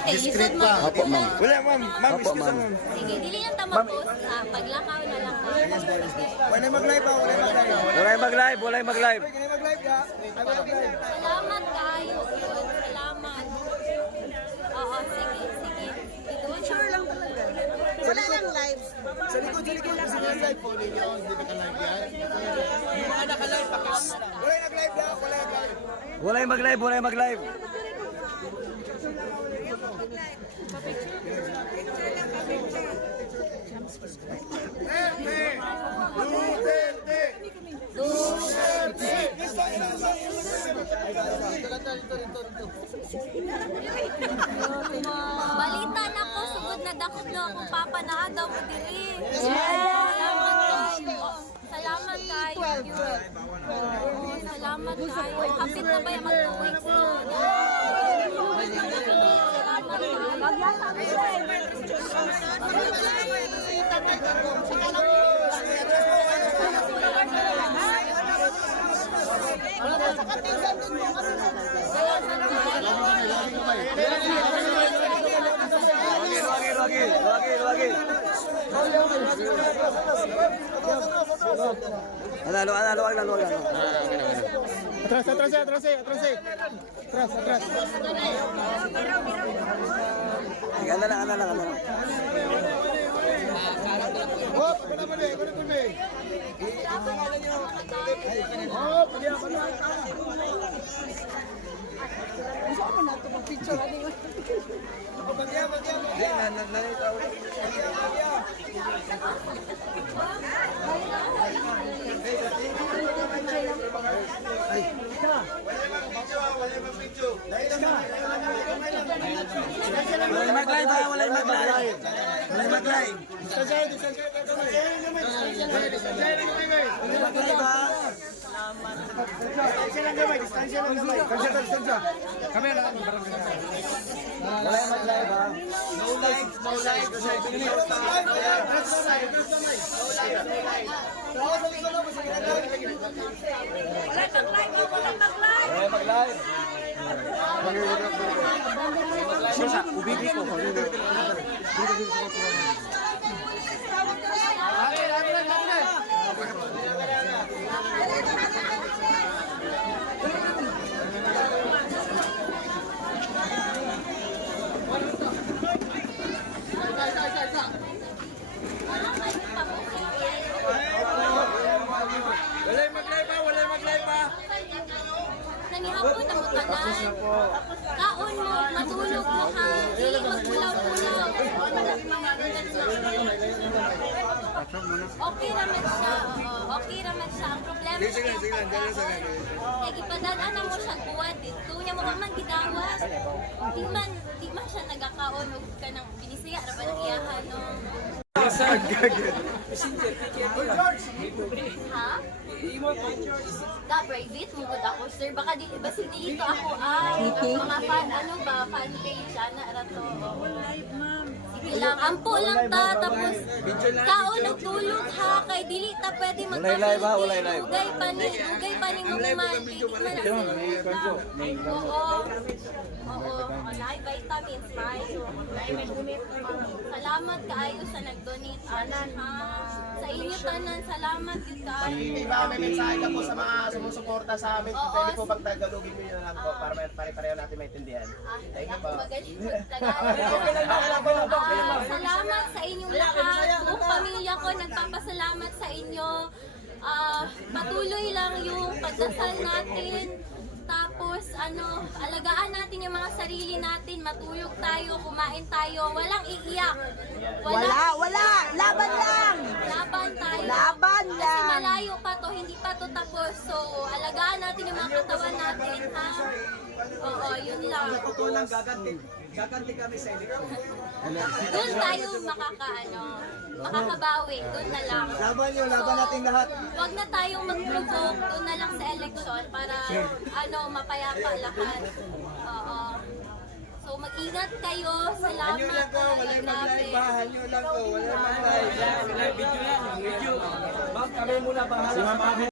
ate, lisod mo. Opo, ma'am. Wala, ma'am. Ma'am, Opo, excuse ma'am. ma'am. Sige, dili lang tamapos. Paglakaw na lang. Wala mag-live ba? Wala mag-live. Wala mag-live, wala mag-live. Wala mag-live ya. Ay, mag-live. Salamat kayo. Yun, salamat. Oo, sige, sige. Sure lang talaga. Wala lang live. Sa likod lang. Sa live po ninyo. Hindi naka-live yan. Yung mga naka-live pa. Wala nag-live ya. Wala nag-live. Wala mag-live, wala mag-live. Balita na ko, sugod na dakot na akong papanada mo dili. Salamat kayo. Oo, salamat kayo. Kapit na ba yung mag-weeks mo? Salamat Wagil. Alalo. Atras. Atras. Ano lang. Hop, kuna mo din. Hop, diyan pa na. Gusto ko na ito mag-picture. Bagya. Wala mag-live. Wala mag-live ba? Nanihapon na mo tanan. Kaon mo, matulog mo ha. Dili magpulaw-pulaw. Okay raman siya. Oo, okay raman siya. Ang problema Sige. kaya gipadaan na mo siya buwan dito. Nya mo man gidawas. Di man siya nagakaon og kanang binisaya ra ba ng iyahan no. Ha? Da private mo gud ako sir baka di ba dito ako mga fan page ana ra to. Sige lang, ampo lang ta tapos kaon og tulog ha kay dili ta pwede Live ha, wala live. Dugay pa ni mo man. Oo, live vitamins pa. Salamat kaayo sa nag-donate anan ha. Sa inyo tanan salamat gyud kaayo. May mensahe ka po sa mga sumusuporta sa amin. Oo, Pwede po bang tagalogin mo yun lang po para pare-pareho natin maintindihan. Thank you po. Salamat sa inyong lahat. Buong pamilya ko nagpapasalamat sa inyo. Patuloy lang yung pagdasal natin. Tapos alagaan natin yung mga sarili natin, matulog tayo, kumain tayo, walang iiyak. Wala. Laban lang. Laban tayo. Laban Kasi lang. malayo pa to, hindi pa to tapos. So, alagaan natin yung mga katawan natin, ha? Oo, yun lang. Totoo lang, gaganti kami sa eleksyon. Doon tayo makakabawi. Doon na lang. Laban natin lahat. Huwag na tayong mag-provoke. Doon na lang sa eleksyon para mapayapa lahat. Oo. So mag-ingat kayo. Salamat. Hanyo lang ko, wala mag-live ba? Hanyo lang ko, wala mag-live. Video. Ma'am, kami muna bahala.